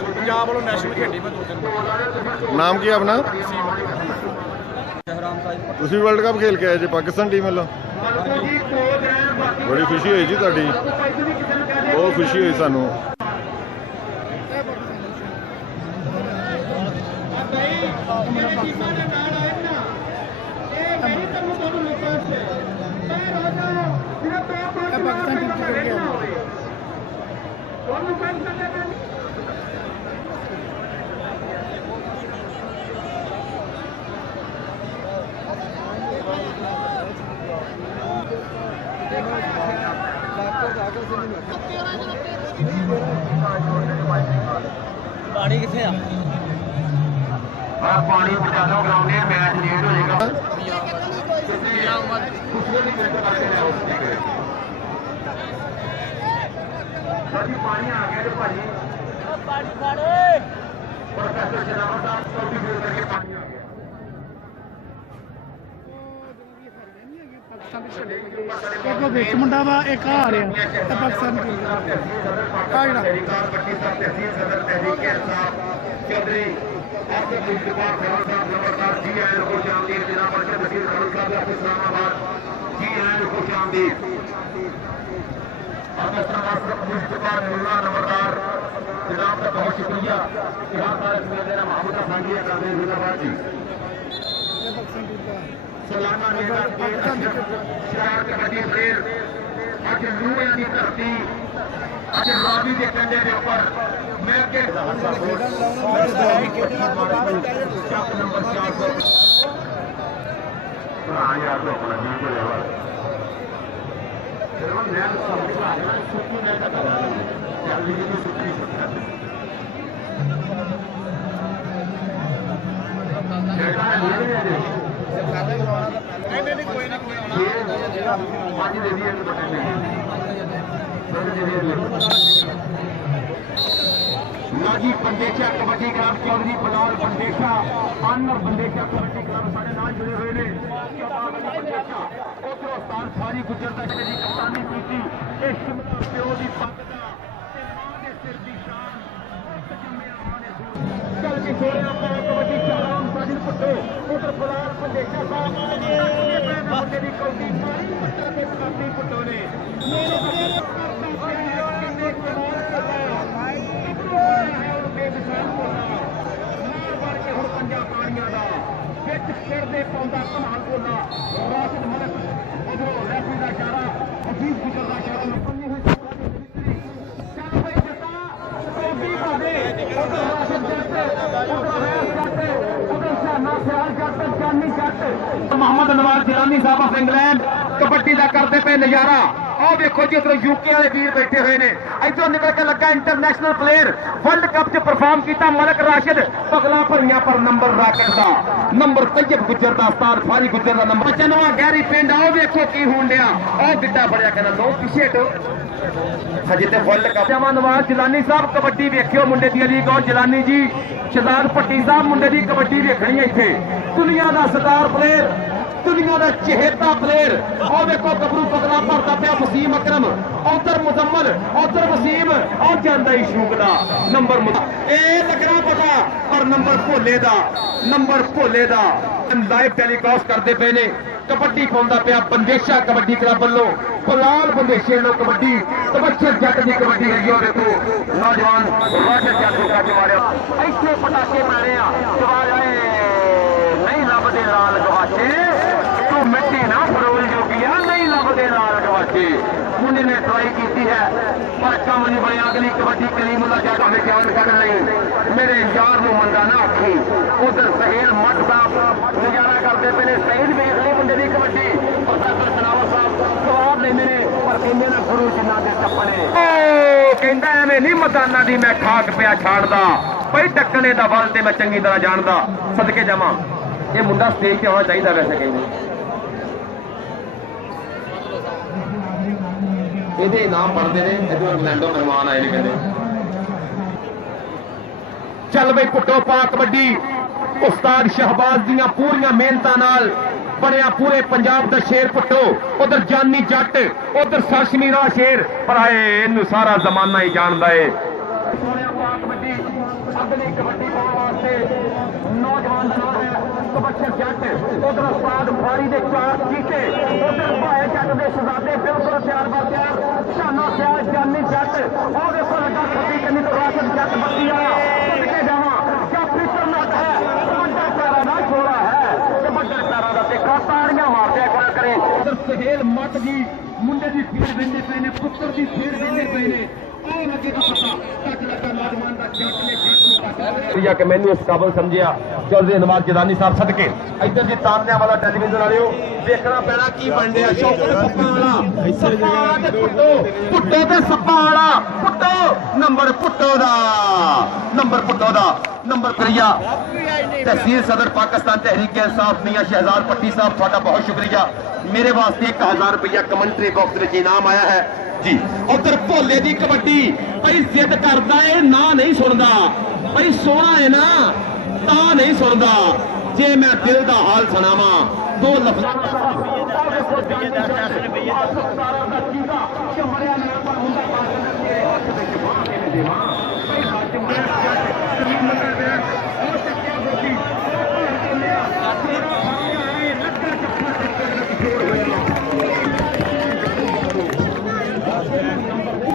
पंजाब वालों नेशनल खेडी मैं 2 दिन। नाम की अपना? ਤੁਸੀਂ वर्ल्ड कप खेल के आए जी पाकिस्तान टीम वालों? बड़ी खुशी हुई जी ਤੁਹਾਡੀ, बहुत खुशी हुई सानू। पानी किथे आ? पानी पहुंचा दो ग्राउंड में, मैच लेट हो जाएगा। पानी आ गया जो भाजी प्रोफेसर शरावत साहब कॉफी फिल करके पानी आ गया। एक विच मुंडा वा एक आ रहा पाकिस्तान नंबरदार जनाब का बहुत शुक्रिया। महमूद अफानी जिंदाबाद जी। सालाना मेला शरार कबड्डी प्लेयर अज लूहे की धरती अज रावी के कंधे के ऊपर मिल के चक number 400 Naji Bandesha kabaddi club Chaudhary Bilal Bandesha owner Bandesha kabaddi club साढ़े नाल जुड़े हुए हैं। उधरों उस्ताद फारी गुजर का जी कप्तानी की प्यो की पग का मां के सिर की शान चल के छोड़े कबड्डी चाराम साजिद पुट्टो उधर बलाल बंदेशा साहब मुंडे की कौडी मारी पट्टा के काफी पुट्टो ने मोहम्मद नवाज जिलानी साहब ऑफ इंग्लैंड कबड्डी का करते पे नजारा। आओ देखो जी उधर यूके वाले वीर बैठे हुए ने, इधरों निकल के लगा इंटरनेशनल प्लेयर वर्ल्ड कप च परफॉर्म किया मलक राशिद पगला भरिया पर नंबर राकेट का नंबर तैयब गुजर का उस्ताद फारी गुजर का नंबर चनवा गहरी पिंड। आओ देखो की होन दिया, आओ गिड्डा फड़िया कहना दो पीछे हटो हजे ते वर्ल्ड कप नवाज जिलानी साहब कबड्डी वेखियो मुंडे दी अली कौर जिलानी जी शहजाद भट्टी साहब मुंडे दी कबड्डी वेखनी है इत्थे। दुनिया का स्टार प्लेयर दुनिया का चहेता प्लेयर और देखो गबरू पगला भरता पाया वसीम अकरम उधर मुजम्मल उधर वसीम और जांदा ही शूकदा नंबर लगना पता और नंबर भोले दा लाइव टेलीकास्ट करते पे ने। कबड्डी पाउंदा पिया बंदेशा कबड्डी क्लब वालों बलाल बंदेशे नो कबड्डी तबच्छर जट की कबड्डी है। देखो नौजवान राशिद जट का जवाड़िया ऐसे पटाके मारे नहीं लभदे लाल गवाचे तू मिट्टी ना फरोल जोगिया नहीं लभदे लाल गवाचे। मुंडे ने ट्राई की है पर कम नहीं बने। अगली कबड्डी कलीमुल्ला जट हमें जान कर नहीं मेरे यार नू मंदा ना आखी। उधर सहेल मठ साहब नजारा करते पे सहीद वेख ली मुंडे की कबड्डी प्रोफेसर सनावर साहब जवाब लेंदे ने पर कहंदे ना गुरु जी ਨਹੀਂ ਮੈਦਾਨਾਂ ਦੀ ਮੈਂ ਖਾਕ ਪਿਆ ਛਾੜਦਾ, ਬਈ ਟੱਕਣੇ ਦਾ ਵੱਲ ਤੇ ਮੈਂ ਚੰਗੀ ਤਰ੍ਹਾਂ ਜਾਣਦਾ। ਸਦਕੇ ਜਾਵਾਂ, ਇਹ ਮੁੰਡਾ ਸਟੇਜ ਤੇ ਆਉਣਾ ਚਾਹੀਦਾ ਵੈਸੇ ਕਹਿੰਦੇ। ਇਹਦੇ ਇਨਾਮ ਬਣਦੇ ਨੇ, ਇਹਦੇ ਇੰਗਲੈਂਡੋਂ ਮਹਿਮਾਨ ਆਏ ਨੇ ਕਹਿੰਦੇ। ਚੱਲ ਬਈ ਪੁੱਟੋ ਪਾ ਕਬੱਡੀ। ਉਸਤਾਦ ਸ਼ਹਬਾਜ਼ ਦੀਆਂ ਪੂਰੀਆਂ ਮਿਹਨਤਾਂ ਨਾਲ ਬਣਿਆ ਪੂਰੇ ਪੰਜਾਬ ਦਾ ਸ਼ੇਰ ਪੁੱਟੋ। ਉਧਰ ਜਾਨੀ ਜੱਟ, ਉਧਰ ਸਰਸ਼ਮੀ ਦਾ ਸ਼ੇਰ, ਪਰ ਆਏ ਇਹਨੂੰ ਸਾਰਾ ਜ਼ਮਾਨਾ ਹੀ ਜਾਣਦਾ ਏ। ਕਬੱਡੀ ਅਗਲੀ ਕਬੱਡੀ ਪਾਉਣ ਵਾਸਤੇ ਨੌਜਵਾਨ ਦਾ ਨਾਮ ਹੈ ਕਬੱਛਰ ਜੱਟ। ਉਧਰ ਉਸਤਾਦ ਫਾਰੀ ਦੇ 4 ਚੀਤੇ, ਉਧਰ ਭਾਏ ਜੱਟ ਦੇ ਸ਼ਹਜ਼ਾਦੇ ਬਿਲਕੁਲ ਤਿਆਰ ਬਰ ਤਿਆਰ। ਸ਼ਾਨਾ ਸਿਆਲ ਜਾਨੀ ਜੱਟ, ਉਹ ਦੇਖੋ ਲੱਗਾ ਖੱਬੀ ਕੰਨੀ ਤੋਂ ਰਾਸ਼ਦ ਜੱਟ ਬੱਤੀ ਆਇਆ। ਸਦਕੇ ਜਾਵਾਂ, ਜਾਫਰੀ ਕਰਨਾਟ ਹੈ, ਵੱਡਾ ਪਿਆਰਾ ਦਾ ਛੋੜਾ ਹੈ ਤੇ ਵੱਡੇ ਪਿਆਰਾ ਦਾ ਦੇਖਾ ਤਾੜੀਆਂ ਮਾਰਦਿਆ ਕਰਾ ਕਰੇ। ਉਧਰ ਸਹੇਲ ਮੱਟ ਜੀ ਮੁੰਡੇ ਦੀ ਫੀਡ ਵੇਂਦੇ ਪਏ ਨੇ, ਪੁੱਤਰ ਦੀ ਫੀਡ ਵੇਂਦੇ ਪਏ ਨੇ। ਉਹ ਲੱਗੇ ਦਾ ਪਤਾ ਕੱਟ ਲੱਗਾ ਨੌਜਵਾਨ ਦਾ ਜੱਟ ਨੇ ਜੱਟ ਨੂੰ ਕੱਟ ਕਿ ਮੈਨੂੰ ਇਸ ਕਾਬਲ ਸਮਝਿਆ। ਚੌਧਰੀ ਨਵਾਜ਼ ਜਦਾਨੀ ਸਾਹਿਬ ਸਦਕੇ ਇੱਧਰ ਜੀ ਤਾਨਿਆਂ ਵਾਲਾ ਟੈਲੀਵਿਜ਼ਨ ਵਾਲਿਓ ਦੇਖਣਾ ਪੈਣਾ ਕੀ ਬਣ ਰਿਹਾ। ਸ਼ੌਕਤ ਪੱਪਾਂ ਵਾਲਾ, ਸੱਪਾਂ ਵਾਲਾ ਤੇ ਪੁੱਟੋ ਤੇ ਸੱਪਾਂ ਵਾਲਾ। ਪੁੱਟੋ ਨੰਬਰ ਪੁੱਟੋ ਦਾ, ਨੰਬਰ ਪੁੱਟੋ ਦਾ ਨੰਬਰ ਕਰੀਆ। ਤਹਿਸੀਲ ਸਦਰ ਪਾਕਿਸਤਾਨ ਤਹਿਰੀਕ ਇਨਸਾਫ ਮੀਆਂ ਸ਼ਹਿਜ਼ਾਦ ਪੱਟੀ ਸਾਹਿਬ, ਤੁਹਾਡਾ ਬਹੁਤ ਸ਼ੁਕਰੀਆ। ਮੇਰੇ ਵਾਸਤੇ 1000 ਰੁਪਇਆ ਕਮੈਂਟਰੀ ਬਾਕਸ ਵਿੱਚ ਇਨਾਮ ਆਇਆ ਹੈ ਜੀ। ਉਧਰ ਭੋਲੇ ਦੀ ਕਬੱਡੀ, ਭਾਈ ਜ਼ਿੱਦ ਕਰਦਾ ਏ ਨਾ ਨਹੀਂ ਸੁਣਦਾ, ਭਾਈ ਸੋਹਣਾ ਹੈ ਨਾ ਤਾਂ ਨਹੀਂ ਸੁਣਦਾ। ਜੇ ਮੈਂ ਦਿਲ ਦਾ ਹਾਲ ਸੁਣਾਵਾਂ 2 ਲਫ਼ਜ਼ਾਂ ਦਾ